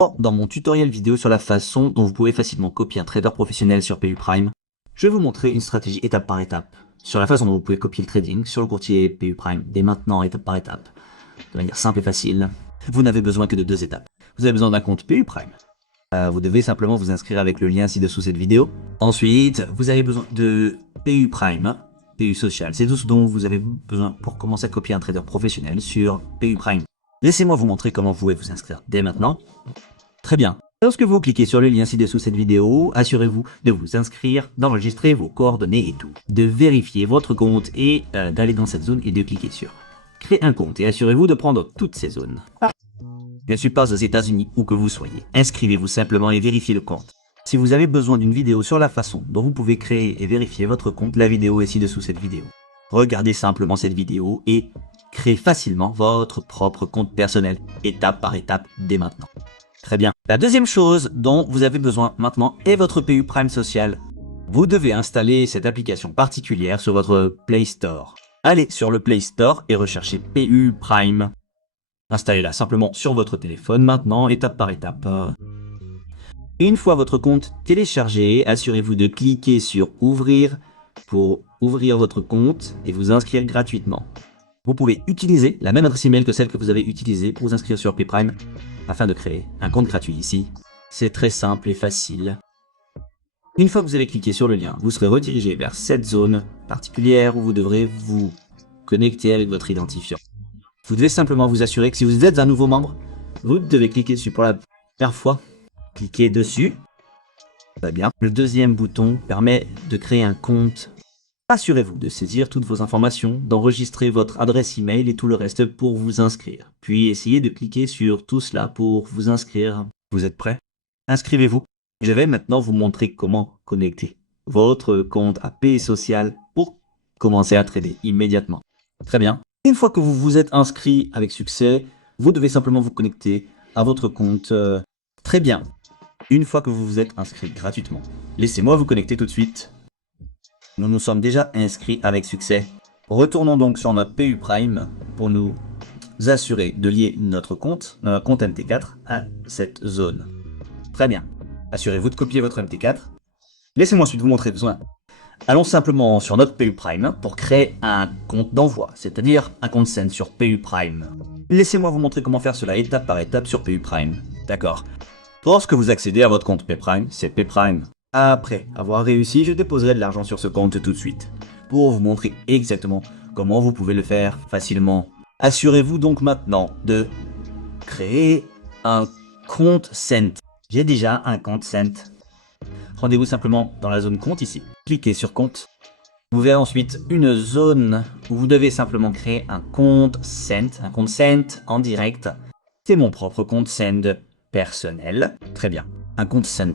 Dans mon tutoriel vidéo sur la façon dont vous pouvez facilement copier un trader professionnel sur PU Prime, je vais vous montrer une stratégie étape par étape sur la façon dont vous pouvez copier le trading sur le courtier PU Prime dès maintenant, étape par étape, de manière simple et facile. Vous n'avez besoin que de 2 étapes. Vous avez besoin d'un compte PU Prime. Vous devez simplement vous inscrire avec le lien ci-dessous cette vidéo. Ensuite, vous avez besoin de PU Prime, PU Social. C'est tout ce dont vous avez besoin pour commencer à copier un trader professionnel sur PU Prime. Laissez-moi vous montrer comment vous pouvez vous inscrire dès maintenant. Très bien. Lorsque vous cliquez sur le lien ci-dessous cette vidéo, assurez-vous de vous inscrire, d'enregistrer vos coordonnées et tout, de vérifier votre compte et d'aller dans cette zone et de cliquer sur créer un compte et assurez-vous de prendre toutes ces zones. Bien sûr, pas aux États-Unis où que vous soyez. Inscrivez-vous simplement et vérifiez le compte. Si vous avez besoin d'une vidéo sur la façon dont vous pouvez créer et vérifier votre compte, la vidéo est ci-dessous cette vidéo. Regardez simplement cette vidéo et créez facilement votre propre compte personnel, étape par étape, dès maintenant. Très bien. La deuxième chose dont vous avez besoin maintenant est votre PU Prime Social. Vous devez installer cette application particulière sur votre Play Store. Allez sur le Play Store et recherchez PU Prime. Installez-la simplement sur votre téléphone maintenant, étape par étape. Une fois votre compte téléchargé, assurez-vous de cliquer sur Ouvrir pour ouvrir votre compte et vous inscrire gratuitement. Vous pouvez utiliser la même adresse email que celle que vous avez utilisée pour vous inscrire sur PU Prime afin de créer un compte gratuit ici. C'est très simple et facile. Une fois que vous avez cliqué sur le lien, vous serez redirigé vers cette zone particulière où vous devrez vous connecter avec votre identifiant. Vous devez simplement vous assurer que si vous êtes un nouveau membre, vous devez cliquer dessus pour la première fois. Cliquez dessus. Très bien. Le deuxième bouton permet de créer un compte. Assurez-vous de saisir toutes vos informations, d'enregistrer votre adresse email et tout le reste pour vous inscrire. Puis essayez de cliquer sur tout cela pour vous inscrire. Vous êtes prêts? Inscrivez-vous. Je vais maintenant vous montrer comment connecter votre compte à PU Social pour commencer à trader immédiatement. Très bien. Une fois que vous vous êtes inscrit avec succès, vous devez simplement vous connecter à votre compte. Très bien. Une fois que vous vous êtes inscrit gratuitement, laissez-moi vous connecter tout de suite. Nous nous sommes déjà inscrits avec succès. Retournons donc sur notre PU Prime pour nous assurer de lier notre compte MT4 à cette zone. Très bien. Assurez-vous de copier votre MT4. Laissez-moi ensuite vous montrer besoin. Allons simplement sur notre PU Prime pour créer un compte d'envoi, c'est-à-dire un compte send sur PU Prime. Laissez-moi vous montrer comment faire cela étape par étape sur PU Prime. D'accord. Lorsque vous accédez à votre compte PU Prime, c'est PU Prime. Après avoir réussi, je déposerai de l'argent sur ce compte tout de suite, pour vous montrer exactement comment vous pouvez le faire facilement. Assurez-vous donc maintenant de créer un compte send. J'ai déjà un compte send. Rendez-vous simplement dans la zone compte ici. Cliquez sur compte. Vous verrez ensuite une zone où vous devez simplement créer un compte send en direct. C'est mon propre compte send personnel. Très bien. Un compte send.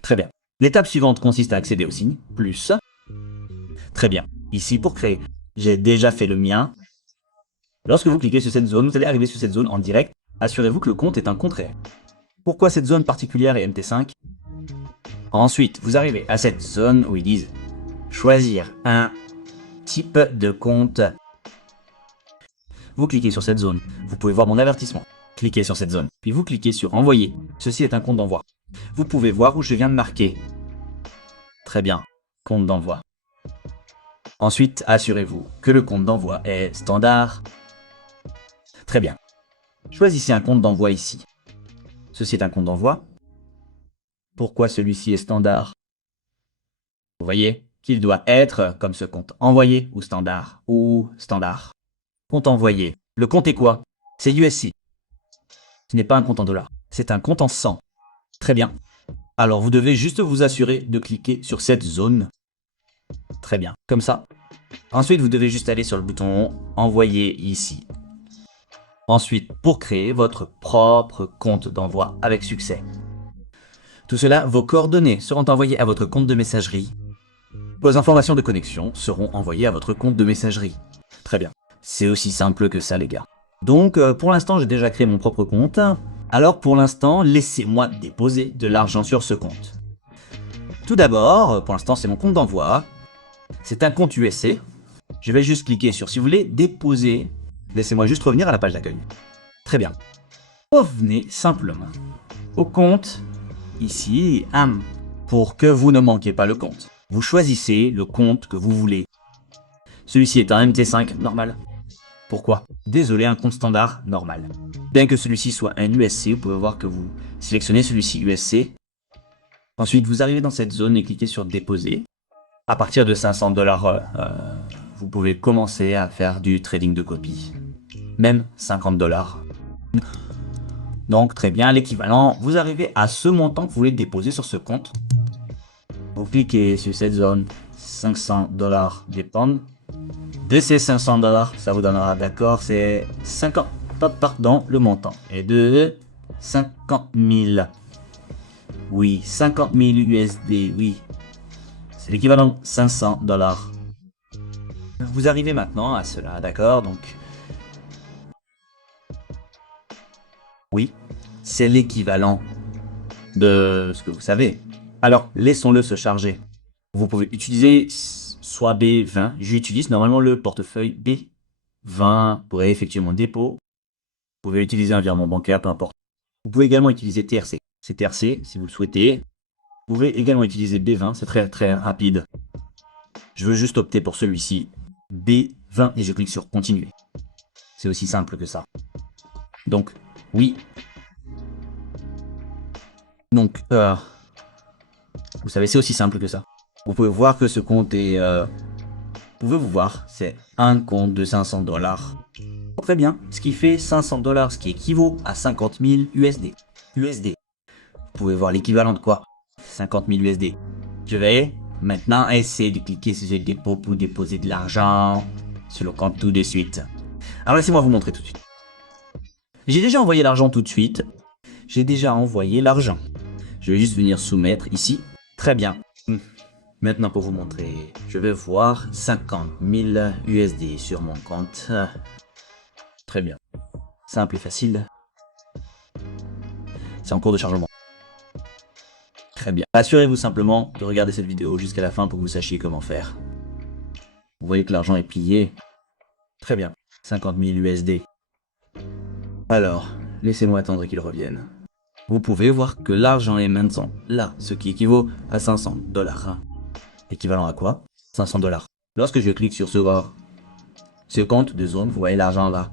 Très bien. L'étape suivante consiste à accéder au signe plus. Très bien. Ici pour créer, j'ai déjà fait le mien. Lorsque vous cliquez sur cette zone, vous allez arriver sur cette zone en direct. Assurez-vous que le compte est un compte réel. Pourquoi cette zone particulière est MT5? Ensuite, vous arrivez à cette zone où ils disent choisir un type de compte. Vous cliquez sur cette zone. Vous pouvez voir mon avertissement. Cliquez sur cette zone. Puis vous cliquez sur envoyer. Ceci est un compte d'envoi. Vous pouvez voir où je viens de marquer. Très bien. Compte d'envoi. Ensuite, assurez-vous que le compte d'envoi est standard. Très bien. Choisissez un compte d'envoi ici. Ceci est un compte d'envoi. Pourquoi celui-ci est standard? Vous voyez qu'il doit être comme ce compte envoyé ou standard. Compte envoyé. Le compte est quoi? C'est USC. Ce n'est pas un compte en dollars. C'est un compte en 100. Très bien. Alors vous devez juste vous assurer de cliquer sur cette zone. Très bien. Comme ça. Ensuite, vous devez juste aller sur le bouton envoyer ici. Ensuite, pour créer votre propre compte d'envoi avec succès. Tout cela, vos coordonnées seront envoyées à votre compte de messagerie. Vos informations de connexion seront envoyées à votre compte de messagerie. Très bien. C'est aussi simple que ça, les gars. Donc, pour l'instant, j'ai déjà créé mon propre compte. Alors, pour l'instant, laissez-moi déposer de l'argent sur ce compte. Tout d'abord, pour l'instant, c'est mon compte d'envoi. C'est un compte USC. Je vais juste cliquer sur « Si vous voulez déposer », laissez-moi juste revenir à la page d'accueil. Très bien. revenez simplement au compte, ici, pour que vous ne manquiez pas le compte. Vous choisissez le compte que vous voulez. Celui-ci est un MT5 normal. Pourquoi? Désolé, un compte standard normal. Bien que celui-ci soit un USC, vous pouvez voir que vous sélectionnez celui-ci USC. Ensuite, vous arrivez dans cette zone et cliquez sur déposer. À partir de 500 $, vous pouvez commencer à faire du trading de copie. Même 50 $. Donc très bien, l'équivalent, vous arrivez à ce montant que vous voulez déposer sur ce compte. Vous cliquez sur cette zone, 500 $ dépendent. De ces 500 $, ça vous donnera, d'accord, c'est 50, pardon, le montant. Et de 50 000, oui, 50 000 USD, oui. C'est l'équivalent de 500 $. Vous arrivez maintenant à cela, d'accord, donc... Oui, c'est l'équivalent de ce que vous savez. Alors, laissons-le se charger. Vous pouvez utiliser soit B20. J'utilise normalement le portefeuille B20 pour effectuer mon dépôt. Vous pouvez utiliser un virement bancaire, peu importe. Vous pouvez également utiliser TRC. C'est TRC si vous le souhaitez. Vous pouvez également utiliser B20, c'est très très rapide. Je veux juste opter pour celui-ci, B20, et je clique sur continuer. C'est aussi simple que ça. Donc, oui. Donc, vous savez, c'est aussi simple que ça. Vous pouvez voir que ce compte est... vous pouvez vous voir, c'est un compte de 500 $. Très bien, ce qui fait 500 $, ce qui équivaut à 50 000 USD. USD. Vous pouvez voir l'équivalent de quoi? 50 000 USD. Je vais maintenant essayer de cliquer sur ce dépôt pour déposer de l'argent sur le compte tout de suite. Alors laissez-moi vous montrer tout de suite. J'ai déjà envoyé l'argent tout de suite. J'ai déjà envoyé l'argent. Je vais juste venir soumettre ici. Très bien. Maintenant pour vous montrer, je vais voir 50 000 USD sur mon compte. Très bien. Simple et facile. C'est en cours de chargement. Très bien. Assurez-vous simplement de regarder cette vidéo jusqu'à la fin pour que vous sachiez comment faire. Vous voyez que l'argent est plié. Très bien. 50 000 USD. Alors, laissez-moi attendre qu'il revienne. Vous pouvez voir que l'argent est maintenant là, ce qui équivaut à 500 $. Équivalent à quoi? 500 $. Lorsque je clique sur ce compte de zone, vous voyez l'argent là.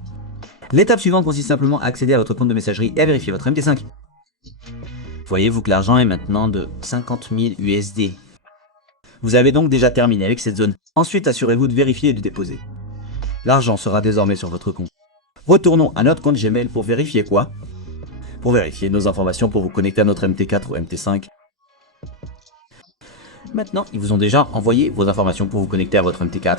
L'étape suivante consiste simplement à accéder à votre compte de messagerie et à vérifier votre MT5. Voyez-vous que l'argent est maintenant de 50 000 USD. Vous avez donc déjà terminé avec cette zone. Ensuite, assurez-vous de vérifier et de déposer. L'argent sera désormais sur votre compte. Retournons à notre compte Gmail pour vérifier quoi? Pour vérifier nos informations pour vous connecter à notre MT4 ou MT5. Maintenant, ils vous ont déjà envoyé vos informations pour vous connecter à votre MT4.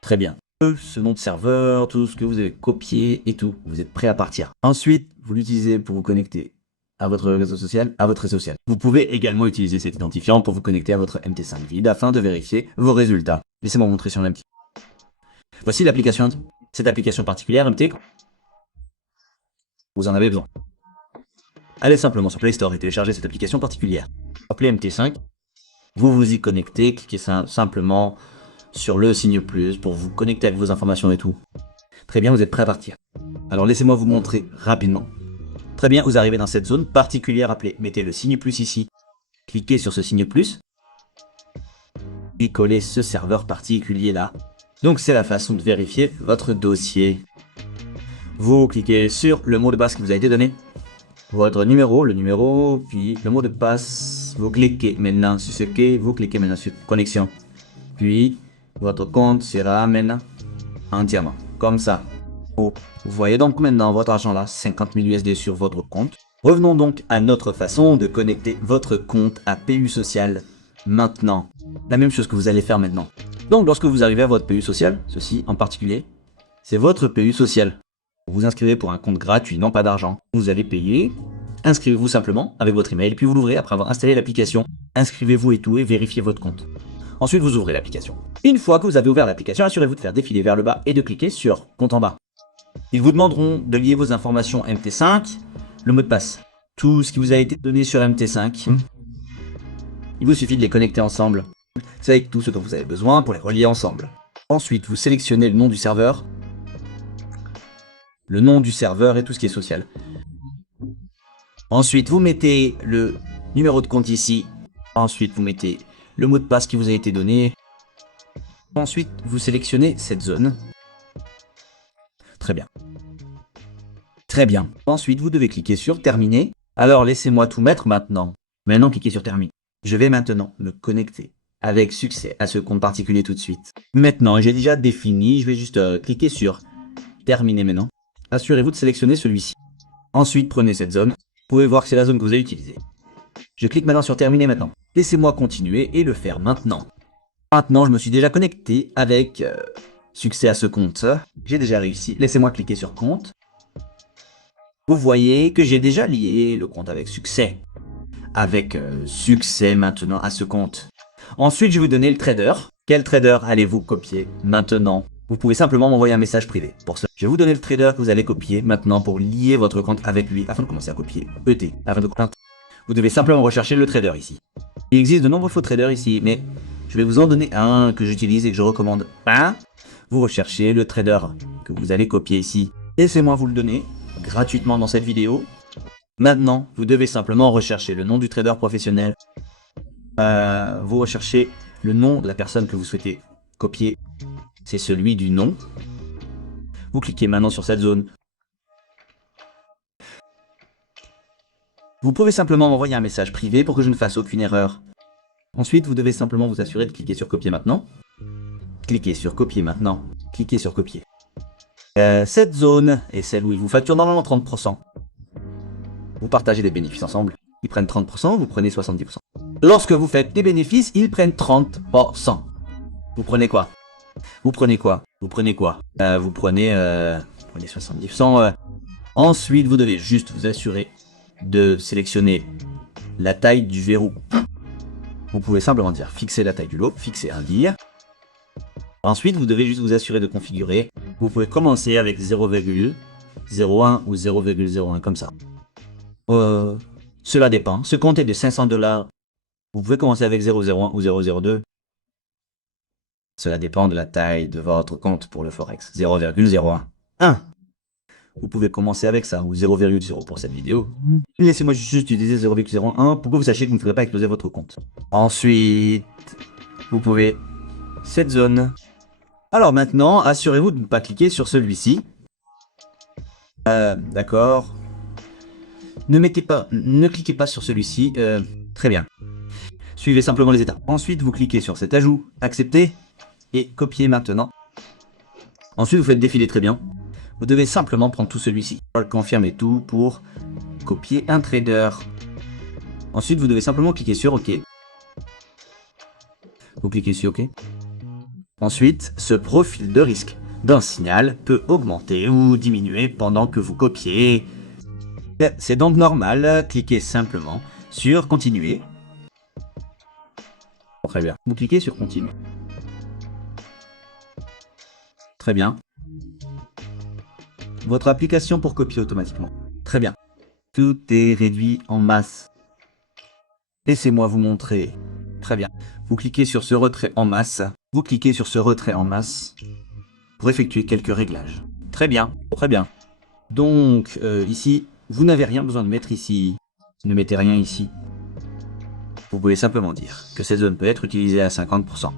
Très bien. Ce nom de serveur, tout ce que vous avez copié et tout, vous êtes prêt à partir. Ensuite, vous l'utilisez pour vous connecter à votre réseau social, Vous pouvez également utiliser cet identifiant pour vous connecter à votre MT5 vide afin de vérifier vos résultats. Laissez-moi montrer sur l'MT. Voici l'application. Cette application particulière MT. Vous en avez besoin. Allez simplement sur Play Store et téléchargez cette application particulière. Appelez MT5. Vous vous y connectez, cliquez simplement sur le signe plus pour vous connecter avec vos informations et tout. Très bien, vous êtes prêt à partir. Alors laissez-moi vous montrer rapidement. Très bien, vous arrivez dans cette zone particulière appelée. Mettez le signe plus ici. Cliquez sur ce signe plus. Et collez ce serveur particulier là. Donc c'est la façon de vérifier votre dossier. Vous cliquez sur le mot de passe qui vous a été donné. Votre numéro, puis le mot de passe. Vous cliquez maintenant sur ce qu'est, vous cliquez maintenant sur connexion. Puis votre compte sera maintenant entièrement comme ça. Vous voyez donc maintenant votre argent là, 50 000 USD sur votre compte. Revenons donc à notre façon de connecter votre compte à PU Social maintenant. La même chose que vous allez faire maintenant. Donc lorsque vous arrivez à votre PU Social, ceci en particulier, c'est votre PU Social. Vous vous inscrivez pour un compte gratuit, non pas d'argent. Vous allez payer. Inscrivez-vous simplement avec votre email, puis vous l'ouvrez après avoir installé l'application. Inscrivez-vous et tout et vérifiez votre compte. Ensuite, vous ouvrez l'application. Une fois que vous avez ouvert l'application, assurez-vous de faire défiler vers le bas et de cliquer sur compte en bas. Ils vous demanderont de lier vos informations MT5, le mot de passe, tout ce qui vous a été donné sur MT5. Il vous suffit de les connecter ensemble. C'est avec tout ce dont vous avez besoin pour les relier ensemble. Ensuite, vous sélectionnez le nom du serveur, le nom du serveur et tout ce qui est social. Ensuite, vous mettez le numéro de compte ici. Ensuite, vous mettez le mot de passe qui vous a été donné. Ensuite, vous sélectionnez cette zone. Très bien. Très bien. Ensuite, vous devez cliquer sur Terminer. Alors, laissez-moi tout mettre maintenant. Maintenant, cliquez sur Terminer. Je vais maintenant me connecter avec succès à ce compte particulier tout de suite. Maintenant, j'ai déjà défini. Je vais juste cliquer sur Terminer maintenant. Assurez-vous de sélectionner celui-ci. Ensuite, prenez cette zone. Vous pouvez voir que c'est la zone que vous avez utilisée. Je clique maintenant sur Terminer maintenant. Laissez-moi continuer et le faire maintenant. Maintenant, je me suis déjà connecté avec succès à ce compte. J'ai déjà réussi. Laissez-moi cliquer sur Compte. Vous voyez que j'ai déjà lié le compte avec succès. Avec succès maintenant à ce compte. Ensuite, je vais vous donner le trader. Quel trader allez-vous copier maintenant? Vous pouvez simplement m'envoyer un message privé. Pour ça, je vais vous donner le trader que vous allez copier maintenant pour lier votre compte avec lui afin de commencer à copier ET. Vous devez simplement rechercher le trader ici. Il existe de nombreux faux traders ici, mais je vais vous en donner un que j'utilise et que je recommande. Vous recherchez le trader que vous allez copier ici. Laissez-moi vous le donner gratuitement dans cette vidéo. Maintenant, vous devez simplement rechercher le nom du trader professionnel. Vous recherchez le nom de la personne que vous souhaitez copier. C'est celui du nom. Vous cliquez maintenant sur cette zone. Vous pouvez simplement m'envoyer un message privé pour que je ne fasse aucune erreur. Ensuite, vous devez simplement vous assurer de cliquer sur Copier maintenant. Cliquez sur Copier maintenant. Cliquez sur Copier. Cette zone est celle où ils vous facturent normalement 30%. Vous partagez des bénéfices ensemble. Ils prennent 30%, vous prenez 70%. Lorsque vous faites des bénéfices, ils prennent 30%. Vous prenez quoi? Vous prenez quoi? Vous prenez quoi? Vous prenez 70%. Ensuite, vous devez juste vous assurer de sélectionner la taille du verrou. Vous pouvez simplement dire fixer la taille du lot, fixer un dire. Ensuite, vous devez juste vous assurer de configurer. Vous pouvez commencer avec 0,01 ou 0,01 comme ça. Cela dépend. Ce compte est de 500 $. Vous pouvez commencer avec 0,01 ou 0,02. Cela dépend de la taille de votre compte pour le Forex. 0,01. Vous pouvez commencer avec ça, ou 0,0 pour cette vidéo. Laissez-moi juste utiliser 0,01 pour que vous sachiez que vous ne ferez pas exploser votre compte. Ensuite, vous pouvez... cette zone. Alors maintenant, assurez-vous de ne pas cliquer sur celui-ci. D'accord. Ne cliquez pas sur celui-ci. Très bien. Suivez simplement les étapes. Ensuite, vous cliquez sur cet ajout, accepter, et copier maintenant. Ensuite, vous faites défiler très bien. Vous devez simplement prendre tout celui-ci. Confirmer tout pour copier un trader. Ensuite, vous devez simplement cliquer sur OK. Vous cliquez sur OK. Ensuite, ce profil de risque d'un signal peut augmenter ou diminuer pendant que vous copiez. C'est donc normal. Cliquez simplement sur Continuer. Très bien. Vous cliquez sur Continuer. Très bien. Votre application pour copier automatiquement. Très bien. Tout est réduit en masse. Laissez-moi vous montrer. Très bien. Vous cliquez sur ce retrait en masse. Vous cliquez sur ce retrait en masse pour effectuer quelques réglages. Très bien. Très bien. Donc, ici, vous n'avez rien besoin de mettre ici. Ne mettez rien ici. Vous pouvez simplement dire que cette zone peut être utilisée à 50%.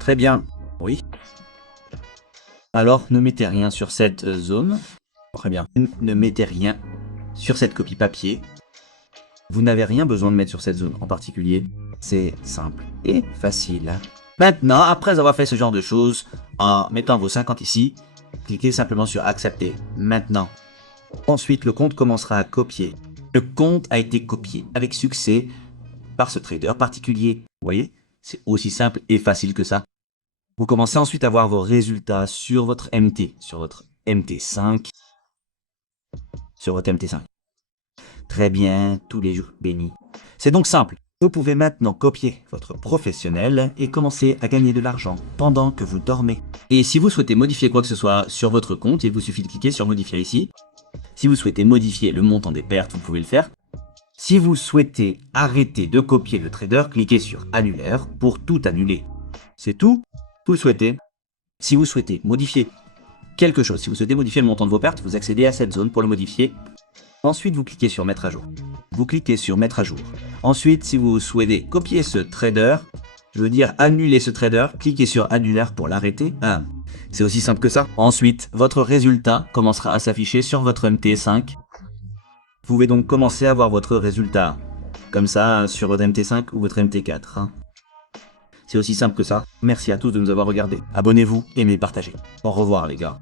Très bien. Oui. Alors, ne mettez rien sur cette zone. Très bien. Ne mettez rien sur cette copie papier. Vous n'avez rien besoin de mettre sur cette zone en particulier. C'est simple et facile. Maintenant, après avoir fait ce genre de choses, en mettant vos 50 ici, cliquez simplement sur Accepter. Maintenant. Ensuite, le compte commencera à copier. Le compte a été copié avec succès par ce trader particulier. Vous voyez? C'est aussi simple et facile que ça. Vous commencez ensuite à voir vos résultats sur votre MT, sur votre MT5. Sur votre MT5. Très bien, tous les jours bénis. C'est donc simple. Vous pouvez maintenant copier votre professionnel et commencer à gagner de l'argent pendant que vous dormez. Et si vous souhaitez modifier quoi que ce soit sur votre compte, il vous suffit de cliquer sur Modifier ici. Si vous souhaitez modifier le montant des pertes, vous pouvez le faire. Si vous souhaitez arrêter de copier le trader, cliquez sur Annulaire pour tout annuler. C'est tout. Vous souhaitez. Si vous souhaitez modifier quelque chose. Si vous souhaitez modifier le montant de vos pertes, vous accédez à cette zone pour le modifier. Ensuite, vous cliquez sur mettre à jour. Vous cliquez sur mettre à jour. Ensuite, si vous souhaitez copier ce trader, je veux dire annuler ce trader, cliquez sur annulaire pour l'arrêter. Ah, c'est aussi simple que ça. Ensuite, votre résultat commencera à s'afficher sur votre MT5. Vous pouvez donc commencer à voir votre résultat comme ça sur votre MT5 ou votre MT4. C'est aussi simple que ça. Merci à tous de nous avoir regardés. Abonnez-vous, aimez, partagez. Au revoir les gars.